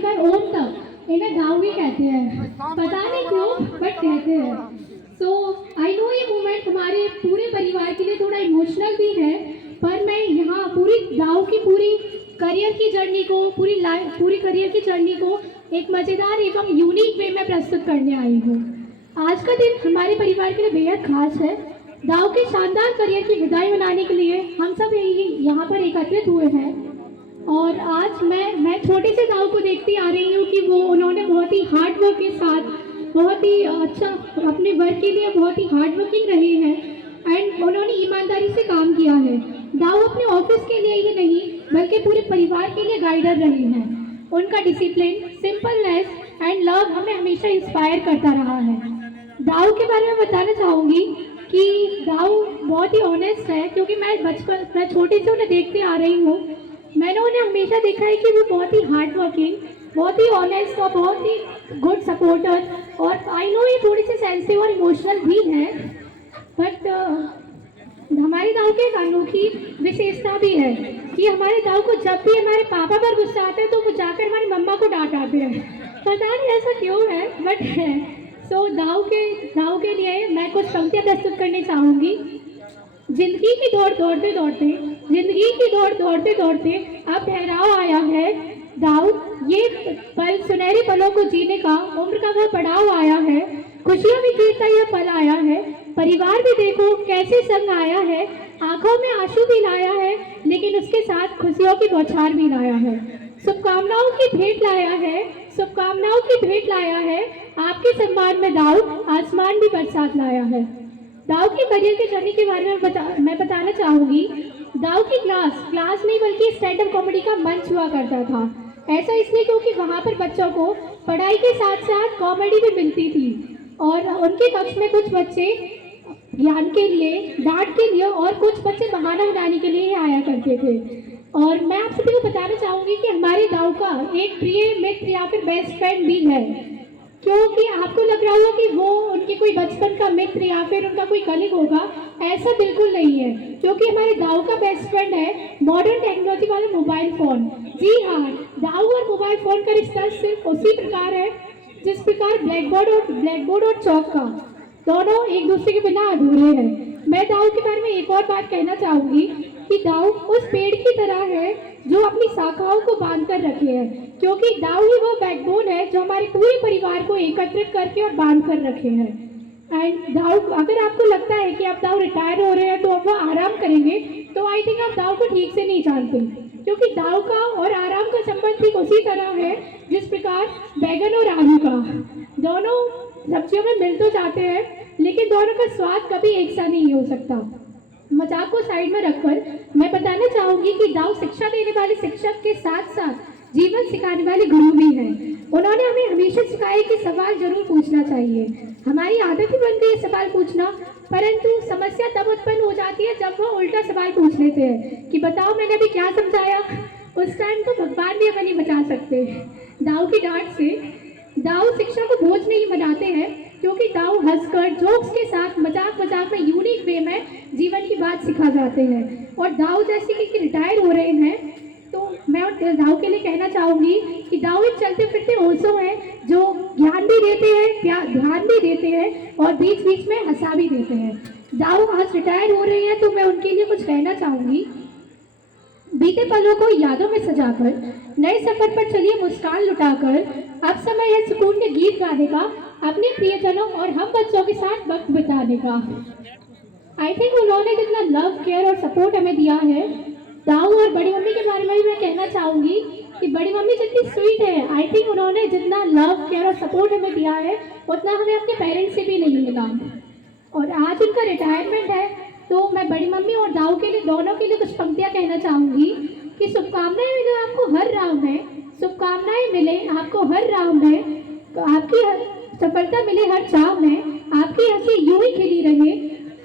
लेकर ओम तक इन्हें दाऊ ही कहते हैं, पता नहीं क्यों बट कहते हैं। सो आई नो ये मोमेंट हमारे पूरे परिवार के लिए थोड़ा इमोशनल भी है, पर मैं यहाँ पूरी दाऊ की पूरी करियर की जर्नी को, पूरी करियर की जर्नी को एक मज़ेदार एवं यूनिक वे में प्रस्तुत करने आई हूँ। आज का दिन हमारे परिवार के लिए बेहद खास है। दाऊ के शानदार करियर की विदाई मनाने के लिए हम सब यहाँ पर एकत्रित हुए हैं। और आज मैं छोटे से दाऊ को देखती आ रही हूँ कि उन्होंने बहुत ही हार्ड वर्क के साथ बहुत ही अच्छा अपने वर्क के लिए बहुत ही हार्ड वर्किंग रहे हैं एंड उन्होंने ईमानदारी से काम किया है। दाऊ अपने ऑफिस के लिए ही नहीं बल्कि पूरे परिवार के लिए गाइडर रहे हैं। उनका डिसिप्लिन, सिंपलनेस एंड लव हमें हमेशा इंस्पायर करता रहा है। दाऊ के बारे में बताना चाहूँगी कि दाऊ बहुत ही ऑनेस्ट है, क्योंकि मैं छोटे से उन्हें देखते आ रही हूँ। मैंने उन्हें हमेशा देखा है कि वो बहुत ही हार्ड वर्किंग, बहुत ही ऑनेस्ट और बहुत ही गुड सपोर्टर, और आई नो ये थोड़ी सी सेंसिटिव और इमोशनल भी है, बट हमारी दाऊ की एक अनोखी विशेषता भी है कि हमारे दाऊ को जब भी हमारे पापा पर गुस्सा आता है तो वो जाकर हमारी मम्मा को डांट आते हैं। पता नहीं ऐसा क्यों है बट है। सो दाऊ के लिए मैं कुछ पंक्तियाँ प्रस्तुत करनी चाहूँगी। जिंदगी की दौड़ दौड़ते दौड़ते अब ठहराव आया है। दाऊ, ये पल सुनहरे पलों को जीने का उम्र का वो पड़ाव आया है। खुशियाँ भी जीतता यह पल आया है। परिवार भी देखो कैसे संग आया है। आंखों में आंसू भी लाया है, लेकिन उसके साथ खुशियों की बौछार भी लाया है। शुभकामनाओं की भेंट लाया है। आपके सम्मान में दाऊ आसमान भी बरसात लाया है। दाऊ की करियर की जर्नी के बारे में मैं बताना चाहूँगी। दाऊ की क्लास नहीं बल्कि स्टैंड अप कॉमेडी का मंच हुआ करता था। ऐसा इसलिए क्योंकि वहाँ पर बच्चों को पढ़ाई के साथ साथ कॉमेडी भी मिलती थी, और उनके कक्ष में कुछ बच्चे ज्ञान के लिए, डांट के लिए और कुछ बच्चे बहाना बनाने के लिए आया करते थे। और मैं आप सभी को बताना चाहूँगी कि हमारे दाऊ का एक प्रिय मित्र या फिर बेस्ट फ्रेंड भी है। क्योंकि आपको लग रहा होगा कि वो उनके कोई बचपन का मित्र या फिर उनका कोई कलीग होगा, ऐसा बिल्कुल नहीं है। क्योंकि हमारे दाऊ का बेस्ट फ्रेंड है मॉडर्न टेक्नोलॉजी वाला मोबाइल फ़ोन। जी हाँ, दाऊ और मोबाइल फ़ोन का रिश्ता सिर्फ उसी प्रकार है जिस प्रकार ब्लैकबोर्ड और चौक का, दोनों एक दूसरे के बिना अधूरे हैं। मैं दाऊ के बारे में एक और बात कहना चाहूँगी कि दाऊ उस पेड़ की तरह है जो अपनी शाखाओं को बांध कर रखे है, क्योंकि दाऊ ही वो बैकबोन है जो हमारे पूरे परिवार को एकत्रित करके और बांध कर रखे हैं। एंड दाऊ, अगर आपको लगता है कि आप दाऊ रिटायर हो रहे हैं तो अब वो आराम करेंगे, तो आई थिंक आप दाऊ को ठीक से नहीं जानते, क्योंकि दाऊ का और आराम का संबंध ठीक उसी तरह है जिस प्रकार बैगन और आलू का, दोनों सब्जियों में मिल तो जाते हैं लेकिन दोनों का स्वाद कभी एक सा नहीं हो सकता। मजाक को साइड में रखकर मैं बताना चाहूँगी कि दाऊ शिक्षा देने वाले शिक्षक के साथ साथ जीवन सिखाने वाले गुरु भी हैं। उन्होंने हमें हमेशा सिखाया कि सवाल जरूर पूछना चाहिए। हमारी आदत ही बन गई है सवाल पूछना, परंतु समस्या तब उत्पन्न हो जाती है जब वो उल्टा सवाल पूछ लेते हैं कि बताओ मैंने अभी क्या समझाया। उस टाइम तो भगवान भी हमें नहीं बचा सकते दाऊ की डांट से। दाऊ शिक्षा को बोझ नहीं बनाते हैं, क्योंकि दाऊ हंसकर जोक्स के साथ मजाक में यूनिक वे में जीवन की बात सिखा जाते हैं। और दाऊ जैसे कि रिटायर हो रहे हैं, तो मैं दाऊ के लिए कहना चाहूँगी कि दाऊ एक चलते फिरते ओशो हैं जो ज्ञान भी देते हैं, ध्यान भी देते हैं और बीच बीच में हंसा भी देते हैं। दाऊ आज रिटायर हो रहे हैं तो मैं उनके लिए कुछ कहना चाहूँगी। बीते पलों को यादों में सजाकर नए सफर पर चलिए मुस्कान लुटाकर, अब समय है सुकून के गीत गाने का, अपने प्रियजनों और हम बच्चों के साथ वक्त बिताने का। आई थिंक उन्होंने जितना लव, केयर और सपोर्ट हमें दिया है। दाऊ और बड़ी मम्मी के बारे में भी मैं कहना चाहूँगी कि बड़ी मम्मी जितनी स्वीट है, आई थिंक उन्होंने जितना लव, केयर और सपोर्ट हमें दिया है उतना हमें अपने पेरेंट्स से भी नहीं मिला। और आज उनका रिटायरमेंट है, तो मैं बड़ी मम्मी और दाऊ के लिए, दोनों के लिए कुछ पंक्तियाँ कहना चाहूँगी कि शुभकामनाएं मिले आपको हर राह में, शुभकामनाएं मिले आपको हर राह में, तो आपकी सफलता मिले हर चाह में, आपकी हंसी यूं ही खिली रहे,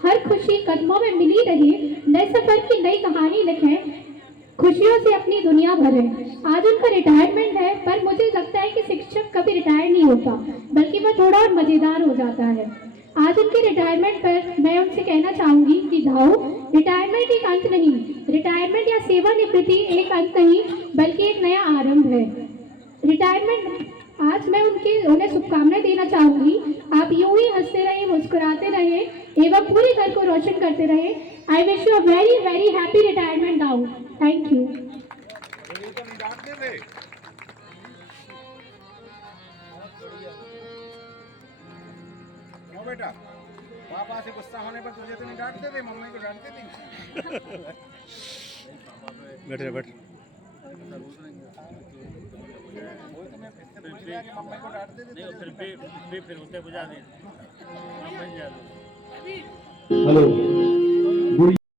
हर खुशी कदमों में मिली रहे, नए सफर की नई कहानी लिखें, खुशियों से अपनी दुनिया भरें। आज उनका रिटायरमेंट है, पर मुझे लगता है कि शिक्षक कभी रिटायर नहीं होता, बल्कि वह थोड़ा और मज़ेदार हो जाता है। आज उनके रिटायरमेंट पर मैं उनसे कहना चाहूँगी कि दाऊ, रिटायरमेंट एक अंत नहीं, रिटायरमेंट या सेवानिवृत्ति एक अंत नहीं बल्कि एक नया आरंभ है। रिटायरमेंट मैं शुभकामनाएं देना चाहूंगी। आप यूं ही हंसते रहे, मुस्कुराते रहे एवं पूरे घर को रोशन करते रहे। I wish you a very very happy retirement Dau. Thank you. बेटा पापा से गुस्सा होने पर तुझे तो नहीं डांटते थे, मम्मी को डांटते थे। बैठ बैठ। मम्मी को डांटते थे, फिर उसे बुझा दे। हेलो